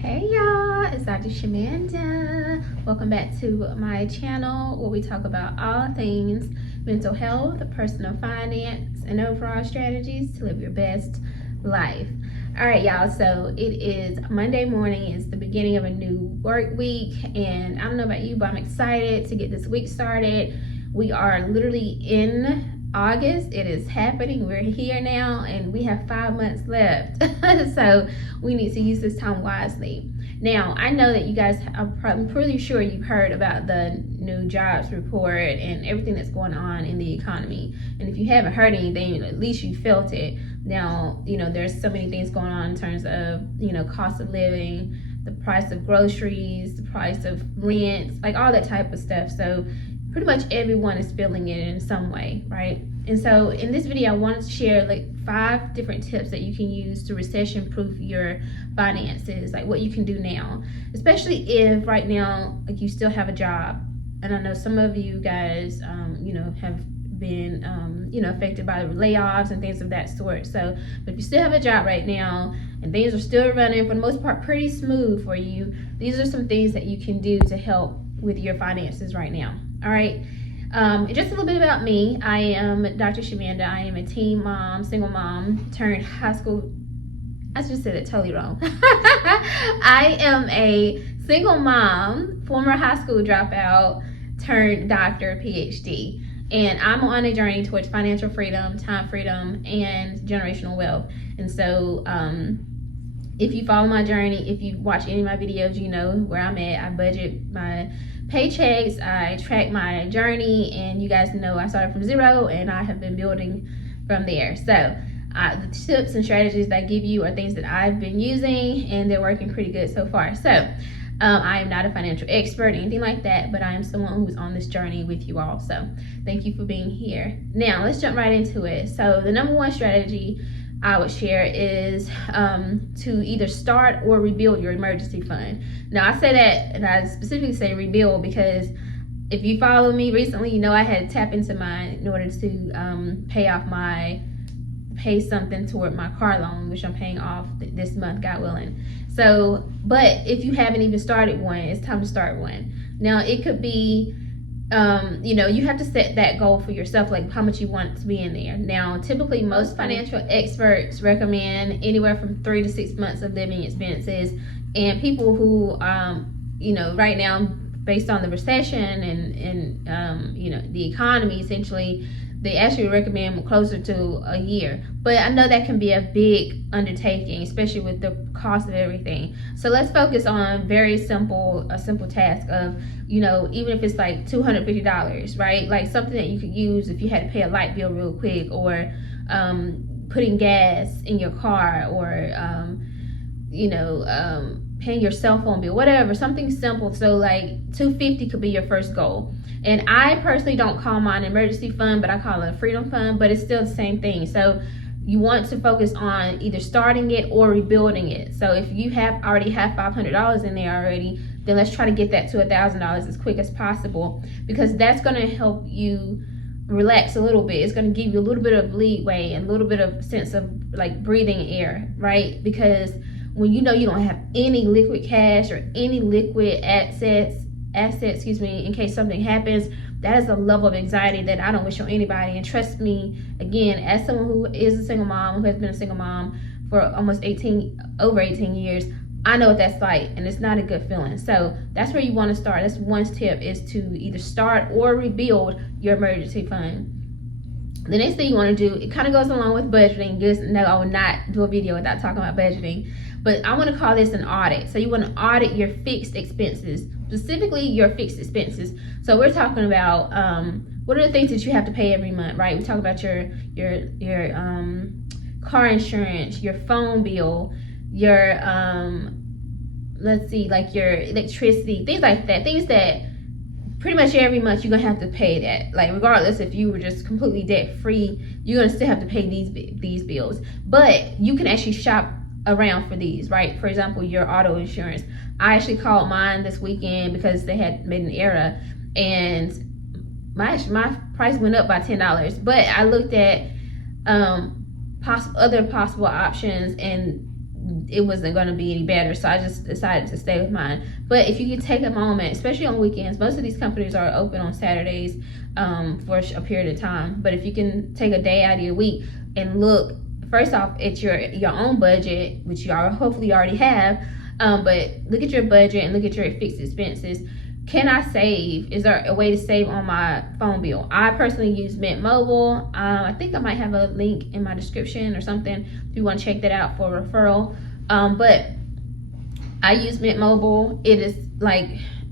Hey y'all, it's Dr. Shamanda. Welcome back to my channel where we talk about all things mental health, personal finance, and overall strategies to live your best life. All right, y'all, so it is Monday morning. It's the beginning of a new work week, and I don't know about you, but I'm excited to get this week started. We are literally in August. It is happening. We're here now and we have 5 months left. So we need to use this time wisely. Now, I know that you guys, I'm pretty sure you've heard about the new jobs report and everything that's going on in the economy. And if you haven't heard anything, at least you felt it. Now, there's so many things going on in terms of, cost of living, the price of groceries, the price of rent, like all that type of stuff. So pretty much everyone is feeling it in some way, right? And so in this video, I wanted to share like 5 different tips that you can use to recession-proof your finances, like what you can do now, especially if right now, like you still have a job. And I know some of you guys, have been, affected by the layoffs and things of that sort. So, but if you still have a job right now and things are still running for the most part pretty smooth for you, these are some things that you can do to help with your finances right now. All right, just a little bit about me. I am Dr. Shamanda. I am a teen mom, single mom, turned high school. I just said it totally wrong. I am a single mom, former high school dropout, turned doctor, PhD. And I'm on a journey towards financial freedom, time freedom, and generational wealth. And so if you follow my journey, if you watch any of my videos, you know where I'm at. I budget my paychecks, I track my journey, and you guys know I started from 0 and I have been building from there. So the tips and strategies that I give you are things that I've been using and they're working pretty good so far. So I am not a financial expert or anything like that, but I am someone who's on this journey with you all. So thank you for being here. Now let's jump right into it. So the number one strategy I would share is to either start or rebuild your emergency fund. Now I say that, and I specifically say rebuild because if you follow me recently, you know I had to tap into mine in order to pay something toward my car loan, which I'm paying off this month, God willing. So, but if you haven't even started one, it's time to start one. Now it could be you have to set that goal for yourself, like how much you want to be in there. Now, typically most financial experts recommend anywhere from 3 to 6 months of living expenses, and people who, right now, based on the recession and the economy, essentially, they actually recommend closer to a year. But I know that can be a big undertaking, especially with the cost of everything. So let's focus on a simple task of, even if it's like $250, right? Like something that you could use if you had to pay a light bill real quick, or putting gas in your car, or paying your cell phone bill, whatever, something simple. So like $250 could be your first goal. And I personally don't call mine an emergency fund, but I call it a freedom fund, but it's still the same thing. So you want to focus on either starting it or rebuilding it. So if you already have $500 in there already, then let's try to get that to $1,000 as quick as possible, because that's going to help you relax a little bit. It's going to give you a little bit of leeway and a little bit of sense of like breathing air, right? Because when you don't have any liquid cash or any liquid assets, in case something happens, that is a level of anxiety that I don't wish on anybody. And trust me, again, as someone who is a single mom, who has been a single mom for almost over 18 years, I know what that's like, and it's not a good feeling. So that's where you want to start. That's one tip, is to either start or rebuild your emergency fund. The next thing you want to do, it kind of goes along with budgeting. Just no, I will not do a video without talking about budgeting. But I want to call this an audit. So you want to audit your fixed expenses, specifically your fixed expenses. So we're talking about what are the things that you have to pay every month, right? We talk about your car insurance, your phone bill, your like your electricity, things like that. Things that pretty much every month you're gonna have to pay that. Like regardless if you were just completely debt free, you're gonna still have to pay these bills. But you can actually shop around for these, right? For example, your auto insurance. I actually called mine this weekend because they had made an error, and my price went up by $10. But I looked at other possible options, and it wasn't going to be any better, so I just decided to stay with mine. But if you can take a moment, especially on weekends, most of these companies are open on Saturdays for a period of time, but if you can take a day out of your week and look first off at your own budget, which you are hopefully you already have, but look at your budget and look at your fixed expenses. Can I save? Is there a way to save on my phone bill? I personally use Mint Mobile. I think I might have a link in my description or something if you want to check that out for a referral. But I use Mint Mobile. It is like,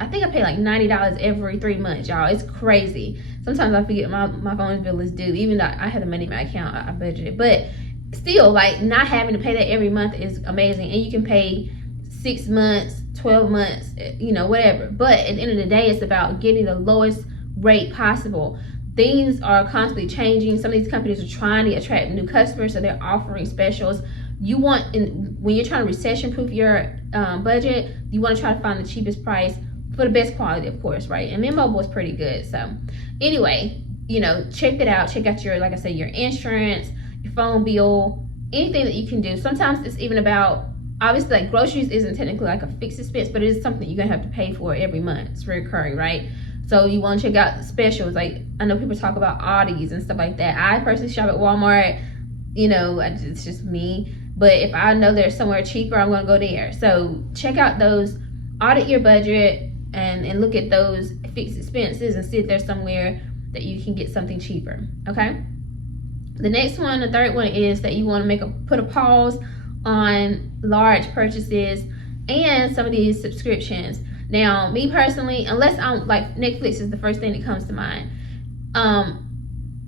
I think I pay like $90 every 3 months, y'all. It's crazy. Sometimes I forget my phone bill is due, even though I have the money in my account, I budgeted. But still, like, not having to pay that every month is amazing. And you can pay 6 months, 12 months, you know, whatever. But at the end of the day, it's about getting the lowest rate possible. Things are constantly changing. Some of these companies are trying to attract new customers, so they're offering specials. You want, when you're trying to recession-proof your budget, you want to try to find the cheapest price for the best quality, of course, right? And Mint Mobile is pretty good. So anyway, you know, check it out. Check out your, like I said, your insurance, your phone bill, anything that you can do. Sometimes it's even about, obviously, like groceries isn't technically like a fixed expense, but it is something you're gonna have to pay for every month. It's recurring, right? So you want to check out the specials. Like, I know people talk about Audis and stuff like that. I personally shop at Walmart. You know, it's just me. But if I know there's somewhere cheaper, I'm gonna go there. So check out those, audit your budget, and look at those fixed expenses and see if there's somewhere that you can get something cheaper. Okay. The next one, the third one, is that you want to put a pause on large purchases and some of these subscriptions. Now, me personally, unless I'm like, Netflix is the first thing that comes to mind.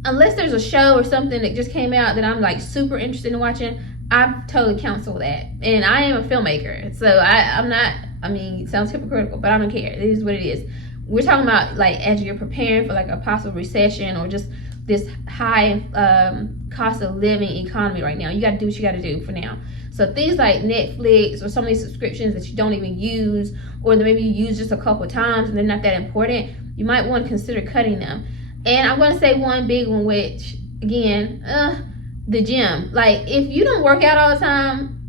Unless there's a show or something that just came out that I'm like super interested in watching, I've totally canceled that. And I am a filmmaker, so I'm not, I mean, it sounds hypocritical, but I don't care. It is what it is. We're talking about like as you're preparing for like a possible recession or just this high cost of living economy right now. You got to do what you got to do for now. So things like Netflix or some of these subscriptions that you don't even use, or that maybe you use just a couple of times and they're not that important, you might want to consider cutting them. And I'm going to say one big one, which again, the gym. Like, if you don't work out all the time,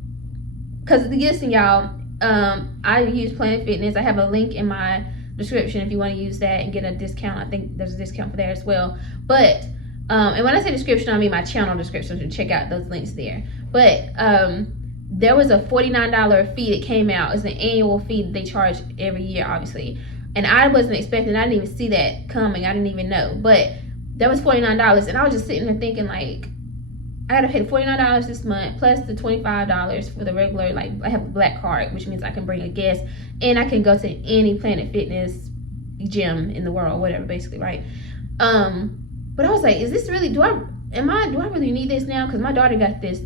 because listen, y'all, I use Planet Fitness. I have a link in my description if you want to use that and get a discount. I think there's a discount for that as well. But and when I say description, I mean my channel description, so check out those links there. But there was a $49 fee that came out. It's an annual fee that they charge every year, obviously. And I wasn't expecting, I didn't even see that coming. I didn't even know. But that was $49. And I was just sitting there thinking, like, I gotta pay $49 this month plus the $25 for the regular, like, I have a black card, which means I can bring a guest and I can go to any Planet Fitness gym in the world, whatever, basically, right? But I was like, is this really, do I really need this now? Because my daughter got this,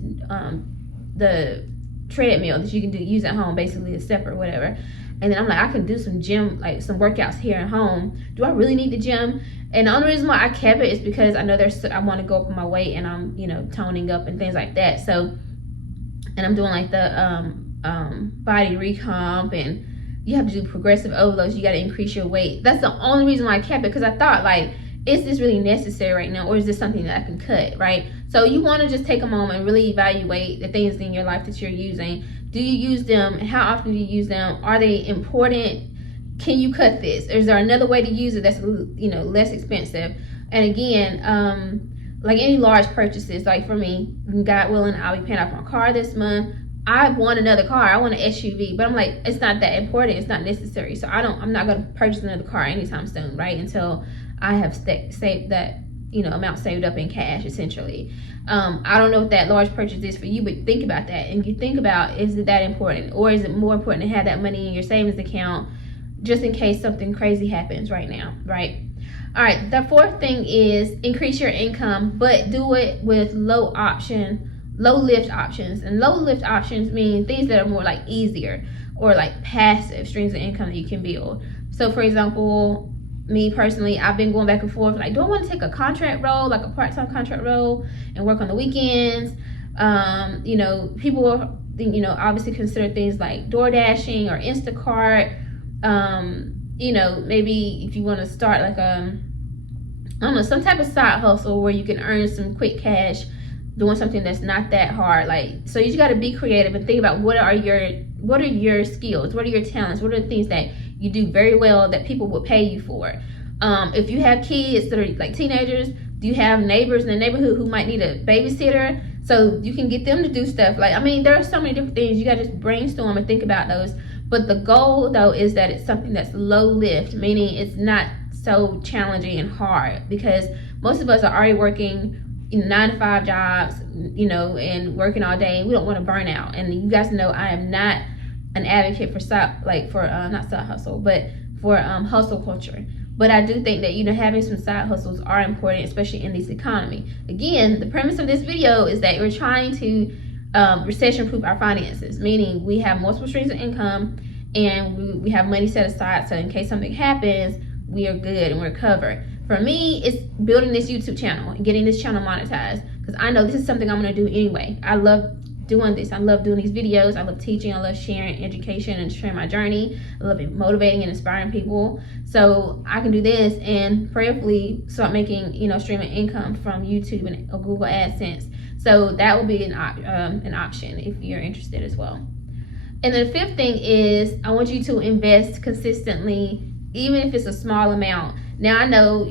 the treadmill that you can use at home, basically a stepper or whatever. And then I'm like, I can do some gym, like some workouts here at home. Do I really need the gym? And the only reason why I kept it is because I know I want to go up on my weight and I'm, you know, toning up and things like that. So, and I'm doing like the body recomp, and you have to do progressive overloads. You got to increase your weight. That's the only reason why I kept it, because I thought, like, is this really necessary right now, or is this something that I can cut, right? So you want to just take a moment and really evaluate the things in your life that you're using. Do you use them? How often do you use them? Are they important? Can you cut this? Is there another way to use it that's, you know, less expensive? And again, like any large purchases, like for me, God willing, I'll be paying off my car this month. I want another car. I want an SUV, but I'm like, it's not that important. It's not necessary. So I'm not going to purchase another car anytime soon, right? Until I have saved that, you know, amount saved up in cash, essentially. I don't know what that large purchase is for you, but think about that. And you think about, is it that important? Or is it more important to have that money in your savings account just in case something crazy happens right now, right? All right, the fourth thing is increase your income, but do it with low lift options. And low lift options mean things that are more like easier or like passive streams of income that you can build. So for example, me personally, I've been going back and forth, like, do I want to take a contract role, like a part-time contract role, and work on the weekends? You know, people, you know, obviously consider things like door dashing or Instacart. You know, maybe if you want to start like I don't know, some type of side hustle where you can earn some quick cash doing something that's not that hard. Like, so you just got to be creative and think about what are your skills, what are your talents, what are the things that you do very well that people will pay you for. If you have kids that are like teenagers, do you have neighbors in the neighborhood who might need a babysitter? So you can get them to do stuff. Like, I mean, there are so many different things. You got to just brainstorm and think about those. But the goal, though, is that it's something that's low lift, meaning it's not so challenging and hard, because most of us are already working 9-to-5 jobs, and working all day. We don't want to burn out. And you guys know I am not an advocate for not side hustle, but for hustle culture. But I do think that having some side hustles are important, especially in this economy. Again, the premise of this video is that we're trying to recession-proof our finances, meaning we have multiple streams of income and we have money set aside, so in case something happens, we are good and we're covered. For me, it's building this YouTube channel and getting this channel monetized, because I know this is something I'm going to do anyway. I love doing this. I love doing these videos. I love teaching. I love sharing education and sharing my journey. I love motivating and inspiring people. So I can do this and prayerfully start making, streaming income from YouTube and Google AdSense. So that will be an option if you're interested as well. And the fifth thing is, I want you to invest consistently, even if it's a small amount. Now I know,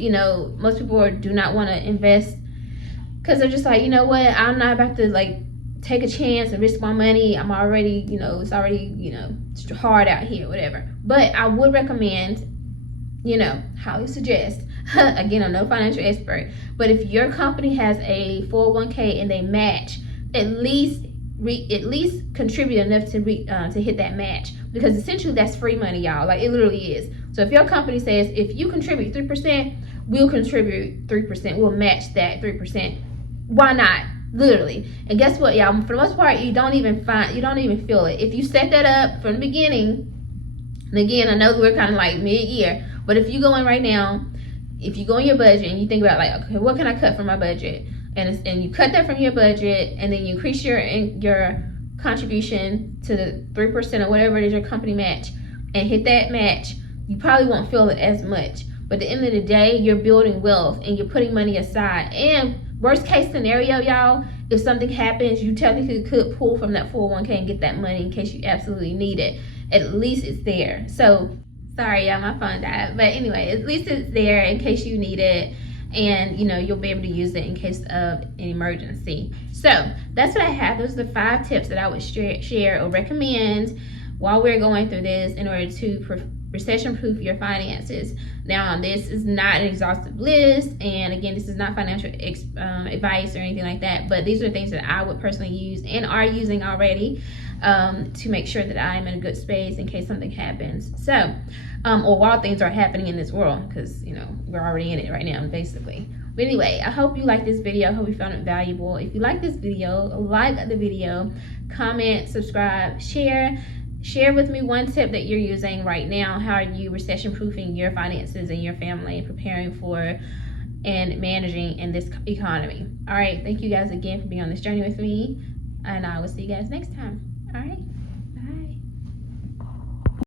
most people do not want to invest because they're just like, you know what, I'm not about to take a chance and risk my money. I'm already, it's already, hard out here, whatever. But I would recommend, highly suggest, again, I'm no financial expert, but if your company has a 401k and they match, at least contribute enough to hit that match, because essentially that's free money, y'all. Like, it literally is. So if your company says, if you contribute 3%, we'll contribute 3%, we'll match that 3%. Why not? Literally. And guess what, y'all? For the most part, you don't even feel it. If you set that up from the beginning, and again, I know we're kind of like mid-year, but if you go in right now, if you go in your budget and you think about okay, what can I cut from my budget? And you cut that from your budget, and then you increase your contribution to the 3% or whatever it is your company match, and hit that match, you probably won't feel it as much. But at the end of the day, you're building wealth and you're putting money aside. And worst case scenario, y'all, if something happens, you technically could pull from that 401k and get that money in case you absolutely need it. At least it's there. So, sorry, y'all, my phone died. But anyway, at least it's there in case you need it. And, you'll be able to use it in case of an emergency. So, that's what I have. Those are the 5 tips that I would share or recommend while we're going through this in order to recession-proof your finances. Now, this is not an exhaustive list, and again, this is not financial advice or anything like that, but these are things that I would personally use and are using already to make sure that I'm in a good space in case something happens. So, or while things are happening in this world, because, we're already in it right now, basically. But anyway, I hope you liked this video. I hope you found it valuable. If you like this video, like the video, comment, subscribe, share. Share with me one tip that you're using right now. How are you recession-proofing your finances and your family and preparing for and managing in this economy? All right, thank you guys again for being on this journey with me, and I will see you guys next time. All right.